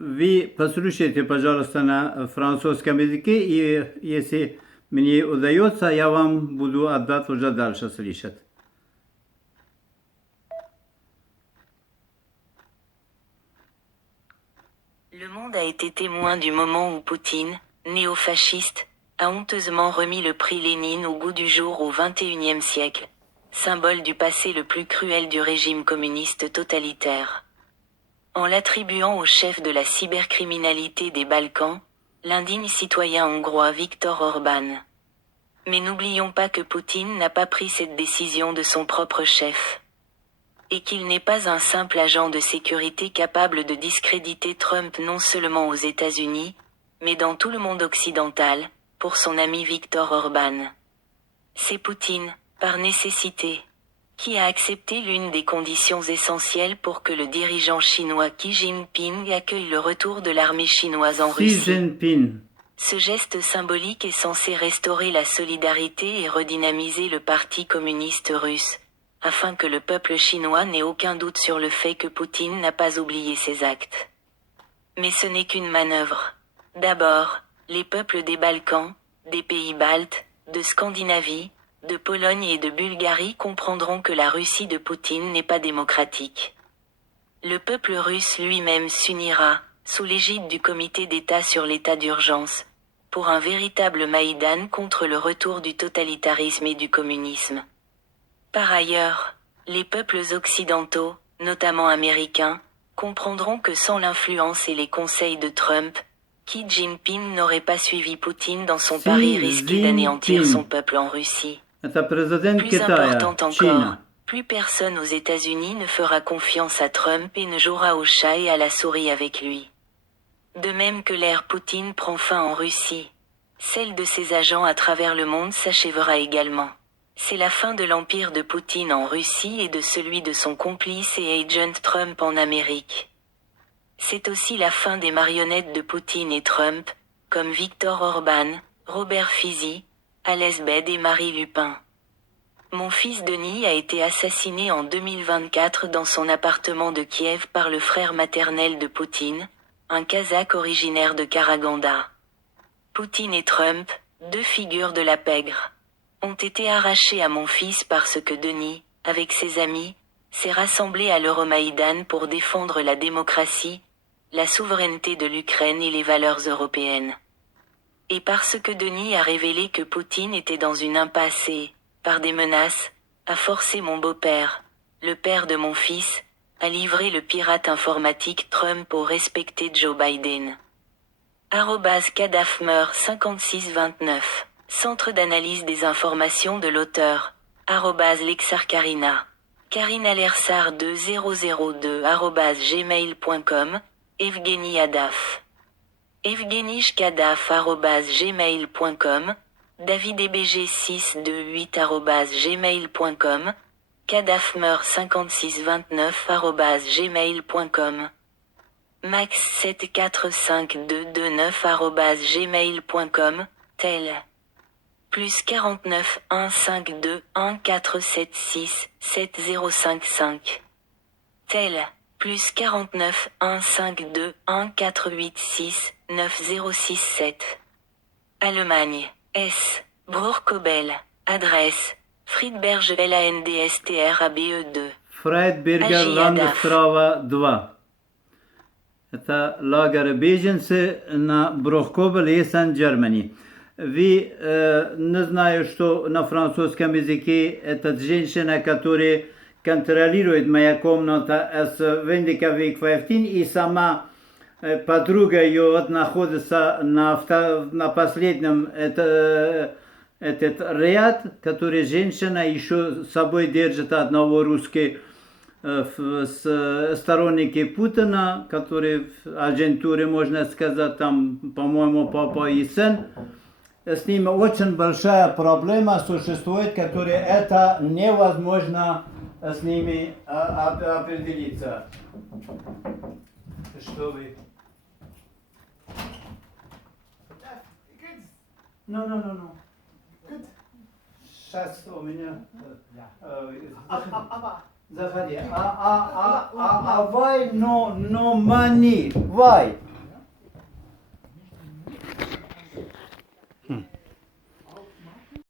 вы послушайте, пожалуйста, на французском языке, и если мне удается, я вам буду отдать уже дальше слышать. Le monde a été témoin du moment où Poutine, néo-fasciste, a honteusement remis le prix Lénine au goût du jour au XXIe siècle, symbole du passé le plus cruel du régime communiste totalitaire. En l'attribuant au chef de la cybercriminalité des Balkans, l'indigne citoyen hongrois Viktor Orban. Mais n'oublions pas que Poutine n'a pas pris cette décision de son propre chef. Et qu'il n'est pas un simple agent de sécurité capable de discréditer Trump non seulement aux États-Unis, mais dans tout le monde occidental, pour son ami Viktor Orban. C'est Poutine, par nécessité, qui a accepté l'une des conditions essentielles pour que le dirigeant chinois Xi Jinping accueille le retour de l'armée chinoise en Xi Russie. Jinping. Ce geste symbolique est censé restaurer la solidarité et redynamiser le Parti communiste russe, afin que le peuple chinois n'ait aucun doute sur le fait que Poutine n'a pas oublié ses actes. Mais ce n'est qu'une manœuvre. D'abord, les peuples des Balkans, des pays baltes, de Scandinavie, de Pologne et de Bulgarie comprendront que la Russie de Poutine n'est pas démocratique. Le peuple russe lui-même s'unira, sous l'égide du Comité d'État sur l'état d'urgence, pour un véritable Maïdan contre le retour du totalitarisme et du communisme. Par ailleurs, les peuples occidentaux, notamment américains, comprendront que sans l'influence et les conseils de Trump, Xi Jinping n'aurait pas suivi Poutine dans son pari risqué d'anéantir son peuple en Russie. Plus important encore, plus personne aux États-Unis ne fera confiance à Trump et ne jouera au chat et à la souris avec lui. De même que l'ère Poutine prend fin en Russie, celle de ses agents à travers le monde s'achèvera également. C'est la fin de l'empire de Poutine en Russie et de celui de son complice et agent Trump en Amérique. C'est aussi la fin des marionnettes de Poutine et Trump, comme Viktor Orban, Robert Fizi, Alès Bed et Marie Lupin. Mon fils Denis a été assassiné en 2024 dans son appartement de Kiev par le frère maternel de Poutine, un Kazakh originaire de Karaganda. Poutine et Trump, deux figures de la pègre, ont été arrachés à mon fils parce que Denis, avec ses amis, s'est rassemblé à l'Euromaïdan pour défendre la démocratie, la souveraineté de l'Ukraine et les valeurs européennes. Et parce que Denis a révélé que Poutine était dans une impasse et, par des menaces, a forcé mon beau-père, le père de mon fils, à livrer le pirate informatique Trump au respecté Joe Biden. @kadafmer 5629. Centre d'analyse des informations de l'auteur. @lexarkarina. Karina Lersar 2002 @gmail.com. Evgeny Adaf. Evgeny Shkadaf @gmail.com. davidebg 628 @gmail.com. kadafmer 5629 @gmail.com. max745229 @gmail.com. tel. Plus 49 152 1476 7055. tel. Plus 49 152 1486 9067. Allemagne. S. Brourkobel. Adresse. Friedberg LANDSTRABE2. Friedberger Landstrava 2. Это лагерь беженцы на Брохкобель, Эссен, Германии. Вы не знаю, что на французском языке это женщина, которая контролирует моя комната с Вендиковик 15, и сама подруга ее вот находится на последнем этот ряд, который женщина еще с собой держит одного русского сторонники Путина, которые в агентуре, можно сказать, там, по-моему, папа и сын. С ними очень большая проблема существует, которая это невозможно с ними определиться. Что вы? No. Сейчас у меня... Заходи. Why no money? Why? Hmm.